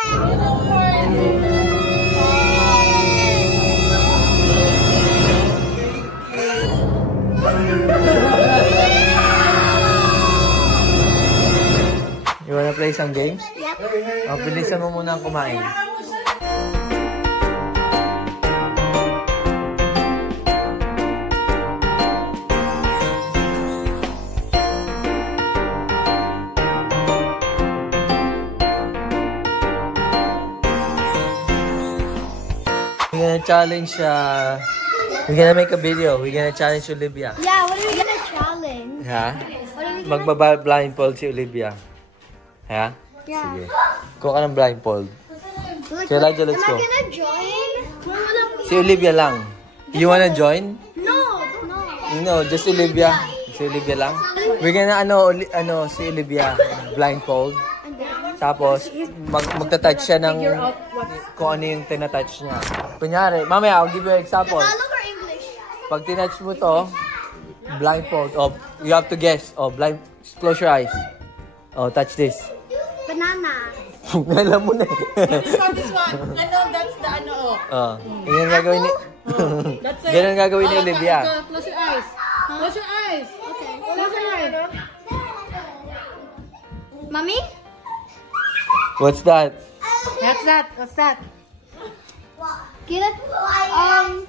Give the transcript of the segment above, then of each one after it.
You wanna play some games? Yep. Bilisan mo muna ang kumain. We're gonna challenge, we're gonna make a video. We're gonna challenge Olivia. Yeah, what are we gonna challenge? Ha? What are we gonna... Magba-blindfold si Olivia. Ha? Yeah. Sige. Kuha ka ng blindfold. Like, Okay, Elijah, let's go. Am I gonna join? Si Olivia lang. You wanna join? No. No, just Olivia. Si Olivia lang. We're gonna, si Olivia, blindfold. Tapos, magta-touch siya ng kung ano yung tinatouch niya. Kunyari, mamaya, I'll give you an example. Tagalog or English? Pag tinouch mo to, blindfold. Oh, you have to guess. Oh, close your eyes. Oh, touch this. Banana. Alam mo na eh. This one. That's the Oh, ganyan gagawin ni... Ganyan gagawin ni Olivia. Close your eyes. Close your eyes. Okay. Close your eyes. Mommy? What's that? What's that? What's that? Get it?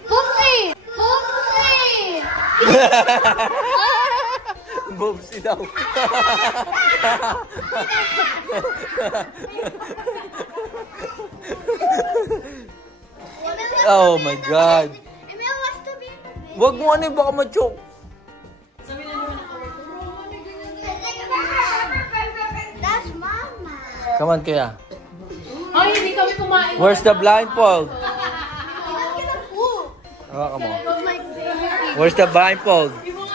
Poopsie! Poopsie! Boobsy daw. Oh my God. Emil wants to be in the video. Wag mo ano eh, baka ma-choke. That's Mama. Come on, Kaya. Ay, hindi kami kumain. Where's the blindfold? You don't get a poop. Hawakan mo. Like, Where's the blindfold? you go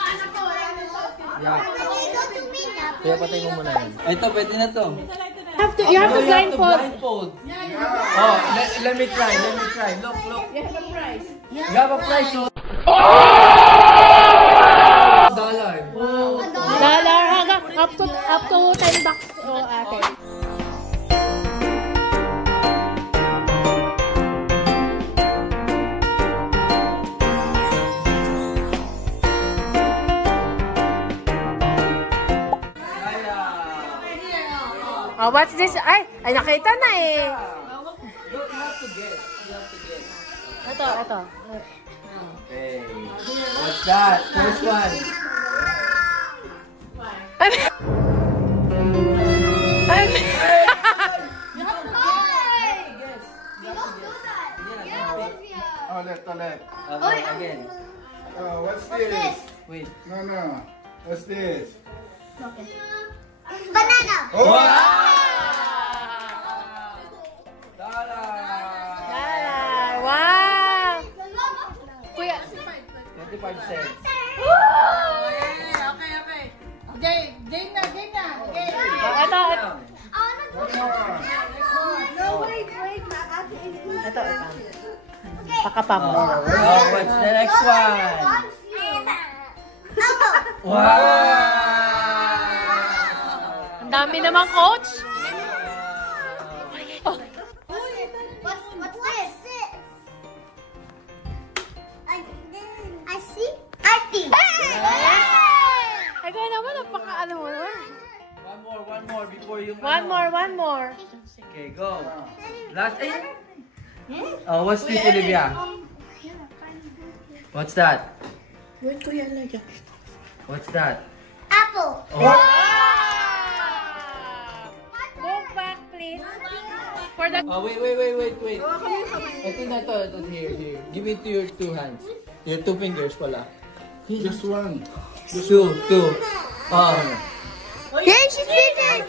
to me now. Kaya patay mo muna yan. Ito, pwede na to. You have to blindfold. Blindfold. Oh, let me try. Look. You have a prize. You have a prize, oh. $1. Dollar hanggang up to $10. Oh, okay. Oh, what's this? Ay, nakita na eh. You have to guess. Ito. Okay. What's that? First one. Toilet. Again. What's this? Wait. No. What's this? Banana. Oh! Wow! Kuya. 25 cents. Okay. Game na. Okay. Ito. No, wait. Ito. Pakapam. Oh, what's the next one? Wow! Ang dami naman, coach. What's this? I see. Ice. Ay, kaya naman, napaka-ano mo naman. One more before you... One more. Okay, go. Last... Oh, what's this, Olivia? What's that? What's that? Apple. Oh. Move back, please. For the... Oh, wait. Ito na to. Here. Give it to your two hands. Your two fingers pala. Just one. Two. Oh. Yeah, she's eating.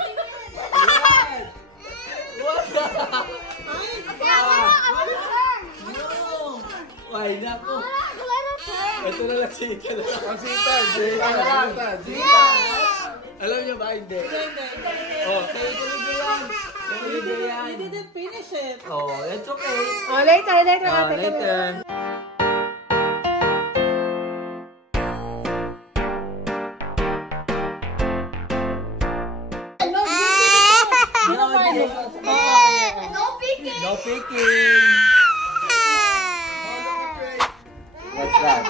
Why na po? Ito na lang si Ika. Pasita. Alam niyo ba? Hindi. Oh, kaya Olivia yan. You didn't finish it. Oh, it's okay. Oh, later. Later. No. No picking. What's that?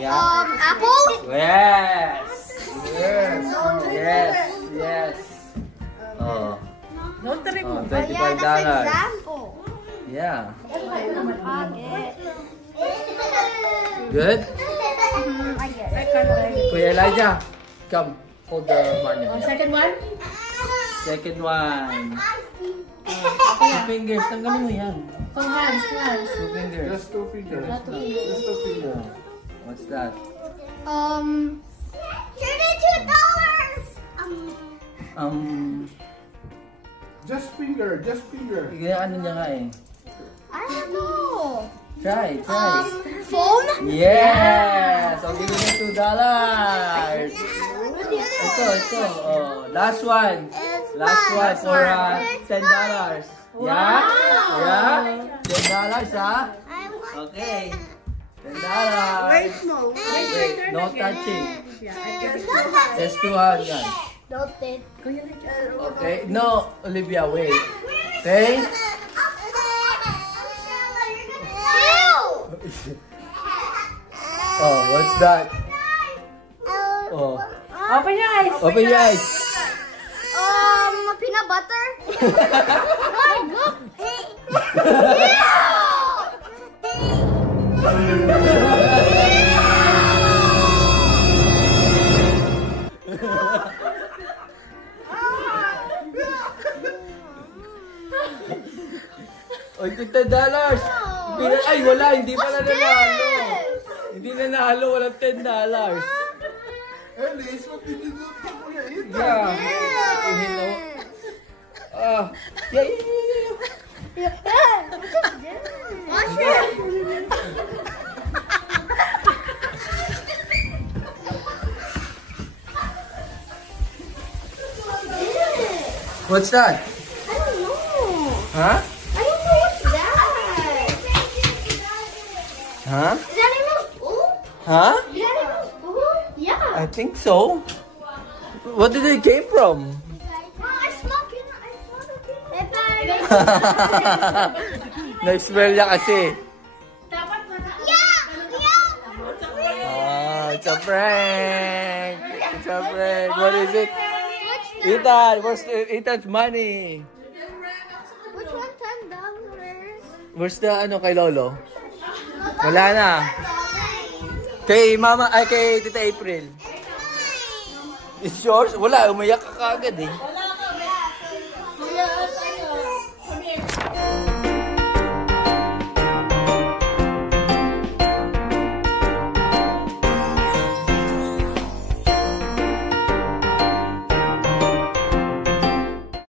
Yeah. Apple. Yes. Yes. Yes. Yes. Oh. Don't trip mo. $25. Example. Yeah. Good? I get it. Kuya Elijah, come. Hold the money. Second one? Second one. Two fingers. Tanggalin mo yan. Two hands, two hands. Two fingers. Just 2 fingers. Not two fingers. Just 2 fingers. What's that? $32. Just finger. Just finger. Ano niya nga eh. I don't know. Try. Phone? Yes! I'll give you $2. Ito. Oh, last one. Last one for $10. Yeah? Yeah? $10 ha? Okay. $10. Wait, no. Wait, no touching. Just two hands yan. Don't take. Okay. No, Olivia, wait. Okay? Oh, what's that? Oh. Open your eyes. Open your eyes. Peanut butter? Oy, $10. Ay, wala. Hindi pala nanalo. Hindi nanalo. Walang $10. Alice, what did you do to Kuya Ethan? Yeah. Hello. Yeah. Watch it. What's that? I don't know. Huh? I don't know what's that. Huh? Is that animal food? Huh? Is that animal food? Yeah. I think so. What did it came from? I smell peanut. I smell the peanut. Na-smell niya kasi. Yeah. It's a prank. It's a prank. What is it? Ethan, where's Ethan's money? Which one? $10. Where's the ano kay Lolo? Wala na. Kay Mama, ay kay Tita April. It's yours? Wala, umayak ka kaagad eh.